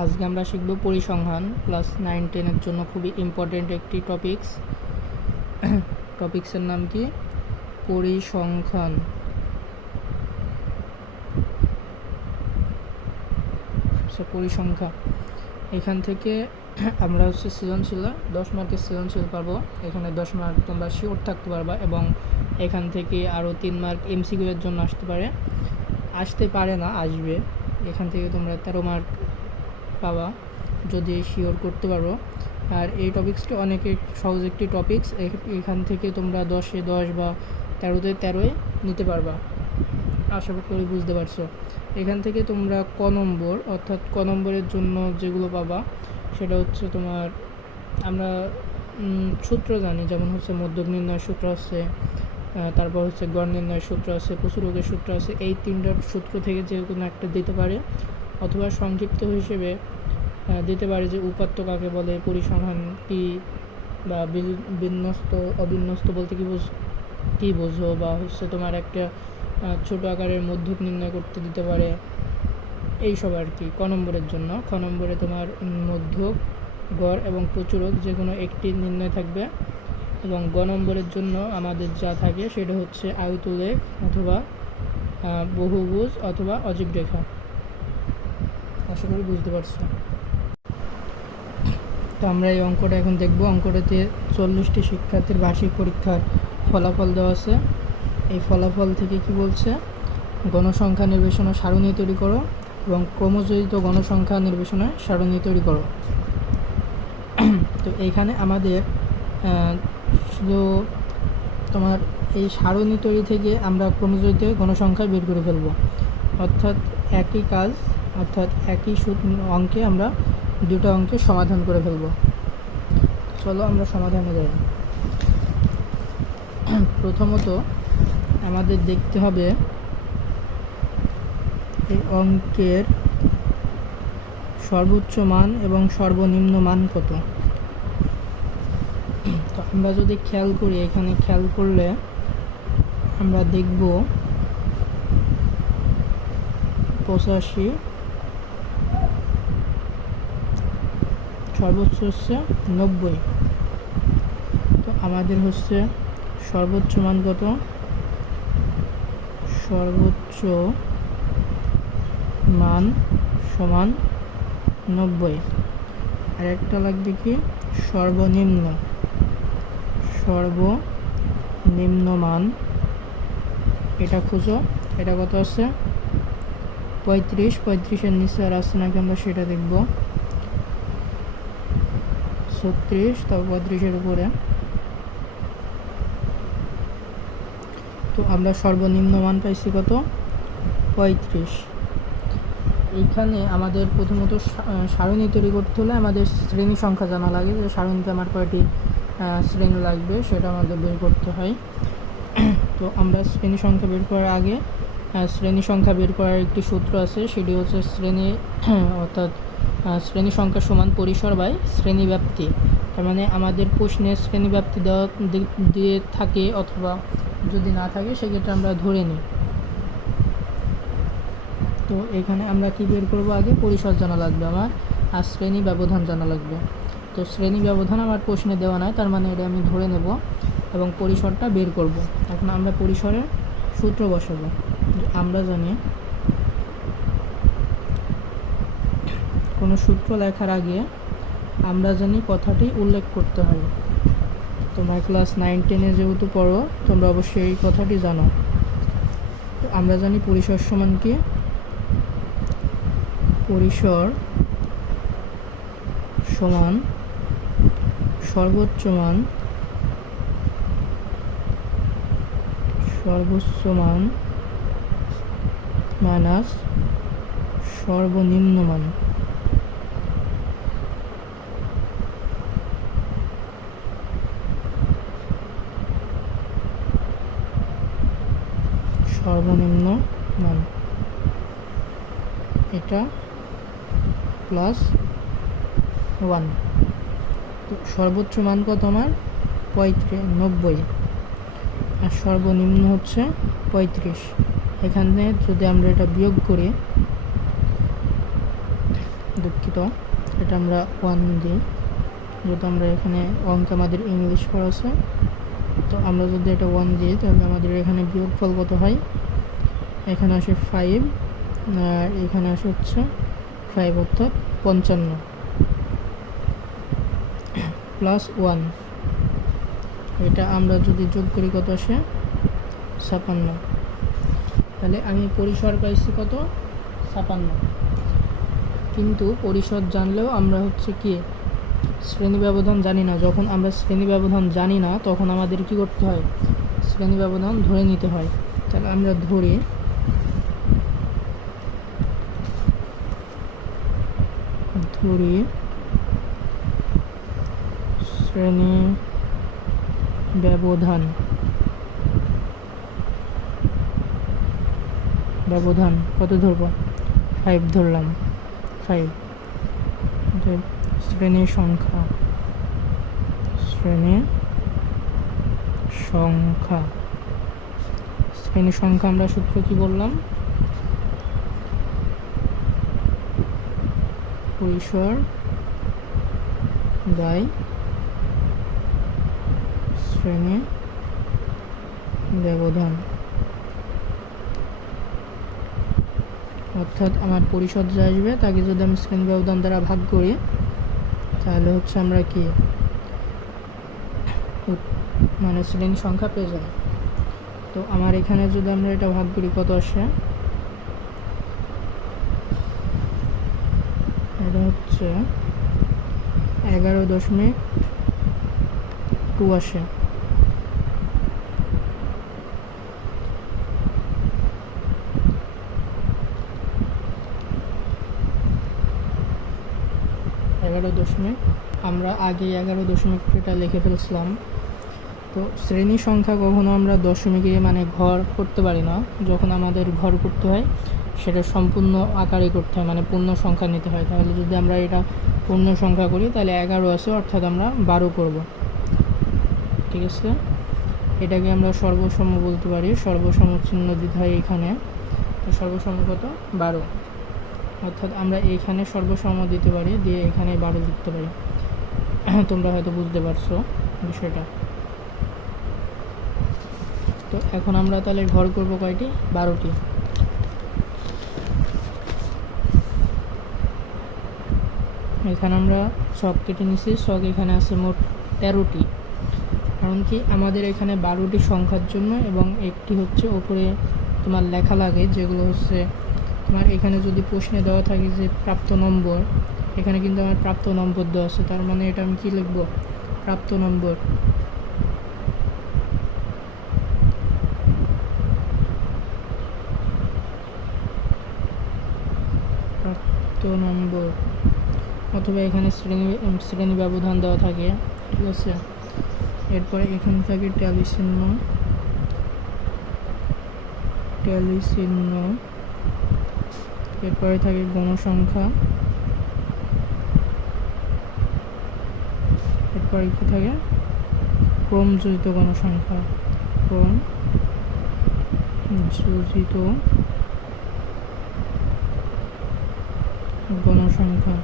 আজকে আমরা শিখব পরিসংখ্যান ক্লাস 9-10 জন্য খুবই ইম্পর্টেন্ট একটি টপিক্সের নাম কি? পরিসংখ্যান। পরিসংখ্যা এখান থেকে আমরা সৃজনশীল 10 মার্কের সৃজনশীল পাবো। এখানে 10 মার্ক তোমরা শিওর থাকতে পারবা, এবং এখান থেকে আরও 3 মার্ক এমসিকিউ এর জন্য আসতে পারে না, আসবে। এখান থেকে তোমরা 13 মার্ক পাবা যদি শিওর করতে পারো। আর এই টপিক্সটি অনেক সহজ একটি টপিক্স। এখান থেকে তোমরা 10-এ 10 বা 13-তে 13 নিতে পারবা। আশা করি বুঝতে পারছো। এখান থেকে তোমরা ক নম্বরের জন্য যেগুলো পাবা সেটা হচ্ছে তোমার, আমরা সূত্র জানি, যেমন হচ্ছে মধ্যক নির্ণয়ের সূত্র আছে, তারপর হচ্ছে গড় নির্ণয়ের সূত্র আছে, প্রচুরকের সূত্র আছে। এই 3টা সূত্র থেকে যে কোনো একটা দিতে পারে, অথবা সংক্ষিপ্ত হিসেবে দিতে পারে যে উপাত্ত কাকে বলে, পরিসংখ্যান কি, বা বিন্যস্ত অবিন্যস্ত বলতে কি বোঝো, বা হচ্ছে তোমার একটা ছোট আকারের মধ্যক নির্ণয় করতে দিতে পারে, এইসব আর কি। ক নম্বরের জন্য খ নম্বরে তোমার মধ্যক, গড় এবং প্রচুরক যে কোনো একটি নির্ণয় থাকবে। এবং গ নম্বরের জন্য আমাদের যা থাকে সেটা হচ্ছে আয়তলেখ অথবা বহুভুজ অথবা অজীব রেখা। আশা করি বুঝতে পারছো। তো আমরা এই অঙ্কটা এখন দেখব। অঙ্কটাতে 40টি শিক্ষার্থীর বার্ষিক পরীক্ষার ফলাফল দেওয়া আছে। এই ফলাফল থেকে কি বলছে, গণসংখ্যা নির্বেশনা সারণী তৈরি করো এবং ক্রমযোজিত গণসংখ্যা নির্বেশনা সারণী তৈরি করো। তো এইখানে আমাদের শুধু তোমার এই সারণী তৈরি থেকে আমরা ক্রমযোজিত গণসংখ্যা বের করে ফেলব। অর্থাৎ একই কাজ, অর্থাৎ একই অঙ্কে আমরা দুটো অঙ্কের সমাধান করে ফেলব। চলো আমরা সমাধানে যাই। প্রথমত আমাদের দেখতে হবে এই অঙ্কের সর্বোচ্চ মান এবং সর্বনিম্ন মান কত। তো আমরা যদি খেয়াল করি, এখানে খেয়াল করলে আমরা দেখব 85, সর্বোচ্চ হচ্ছে 90। তো আমাদের হচ্ছে সর্বোচ্চ মান কত? সর্বোচ্চ মান সমান 90। আর একটা লাগবে কি? সর্বনিম্ন মান, এটা খুঁজো। এটা কত আছে? 35। 35-এর নিচে আর আছে নাকি আমরা সেটা দেখব। 36, তারপর 35-এর উপরে। তো আমরা সর্বনিম্ন মান পাইছি কত? 35। এইখানে আমাদের প্রথমত সারণী তৈরি করতে হলে আমাদের শ্রেণী সংখ্যা জানা লাগে, যে সারণীতে আমার কয়টি শ্রেণী লাগবে সেটা আমাদের বের করতে হয়। তো আমরা শ্রেণী সংখ্যা বের করার আগে শ্রেণী সংখ্যা বের করার একটি সূত্র আছে, সেটি হচ্ছে শ্রেণী সংখ্যা সমান পরিসর বাই শ্রেণী ব্যাপ্তি। তার মানে আমাদের প্রশ্নে শ্রেণী ব্যাপ্তি দেওয়া দিয়ে থাকে, অথবা যদি না থাকে সেক্ষেত্রে আমরা ধরে নিই। তো এখানে আমরা কি বের করব? আগে পরিসর জানা লাগবে আমার, আর শ্রেণী ব্যবধান জানা লাগবে। তো শ্রেণী ব্যবধান আমার প্রশ্নে দেওয়া নাই, তার মানে এটা আমি ধরে নেব এবং পরিসরটা বের করব। এখন আমরা পরিসরের সূত্র বসাবো। আমরা জানি কোনো সূত্র লেখার আগে আমরা জানি কথাটি উল্লেখ করতে হয়। তোমরা ক্লাস 9-10-এ যেহেতু পড়ো, তোমরা অবশ্যই এই কথাটি জানো। তো আমরা জানি পরিসর সমান কি? পরিসর সমান সর্বোচ্চ মান মাইনাস সর্বনিম্ন মান। সর্বনিম্ন মান এটা প্লাস 1। তো সর্বোচ্চ মান কত আমার? 90, আর সর্বনিম্ন হচ্ছে 35। এখানে যদি আমরা এটা বিয়োগ করি, দুঃখিত, এটা আমরা 1 দিই, যেহেতু আমরা এখানে অঙ্ক আমাদের ইংলিশ করা আছে। তো আমরা যদি এটা 1 দিই তাহলে আমাদের এখানে বিয়োগফল কত হয়, এখানে আসে 5 আর এখানে আসে হচ্ছে 5 অর্থাৎ 55 প্লাস 1, এটা আমরা যদি যোগ করি কত আসে 56। তাহলে আমি পরিসর পাইছি কত 56, কিন্তু পরিসর জানলেও আমরা হচ্ছে কি শ্রেণী ব্যবধান জানি না। যখন আমরা শ্রেণী ব্যবধান জানি না তখন আমাদের কি করতে হয়, শ্রেণী ব্যবধান ধরে নিতে হয়। তাহলে আমরা ধরি শ্রেণী ব্যবধান কত ধরবো, 5 ধরলাম, 5 শ্রেণী সংখ্যা আমরা সূত্র কি বললাম, পরিসর বাই শ্রেণী ব্যবধান। অর্থাৎ আমার পরিসর যা আসবে তাকে যদি আমি শ্রেণী ব্যবধান দ্বারা ভাগ করি তাহলে হচ্ছে আমরা কি মানে শ্রেণী সংখ্যা পেয়ে যাই। তো আমার এখানে যদি আমরা এটা ভাগ করি কত আসে, এটা হচ্ছে 11.2 আসে। আমরা আগে 11.এটা লিখে ফেলছিলাম। তো শ্রেণী সংখ্যা কখনো আমরা দশমিকে মানে ঘর করতে পারি না। যখন আমাদের ঘর করতে হয় সেটা সম্পূর্ণ আকারে করতে হয়, মানে পূর্ণ সংখ্যা নিতে হয়। তাহলে যদি আমরা এটা পূর্ণ সংখ্যা করি তাহলে 11 আছে, অর্থাৎ আমরা 12 করব, ঠিক আছে। এটাকে আমরা সর্বসম বলতে পারি, সর্বসম চিহ্ন দিতে হয় এখানে। সর্বসম কত 12, অর্থাৎ আমরা এইখানে সর্বসম দিতে পারি, দিয়ে এখানে 12 লিখতে পারি। তোমরা হয়তো বুঝতে পারছো বিষয়টা। তো এখন আমরা তাহলে ঘর করব কয়টি, 12টি। এখানে আমরা ছক কেটে নিছি, ছক এখানে আছে মোট 13টি। কারণ কি আমাদের এখানে 12টি সংখ্যার জন্য এবং একটি হচ্ছে ওপরে তোমার লেখা লাগে, যেগুলো হচ্ছে তোমার এখানে যদি প্রশ্নে দেওয়া থাকে যে প্রাপ্ত নম্বর, এখানে কিন্তু আমার প্রাপ্ত নম্বর দেওয়া আছে, তার মানে এটা আমি কি লিখব, প্রাপ্ত নম্বর। অথবা এখানে শ্রেণী ব্যবধান দেওয়া থাকে, ঠিক আছে। এরপরে এখানে থাকে ট্যালি চিহ্ন, এরপরে থাকে গণসংখ্যা, এরপরে কি থাকে ক্রমযোজিত গণসংখ্যা, গণসংখ্যা।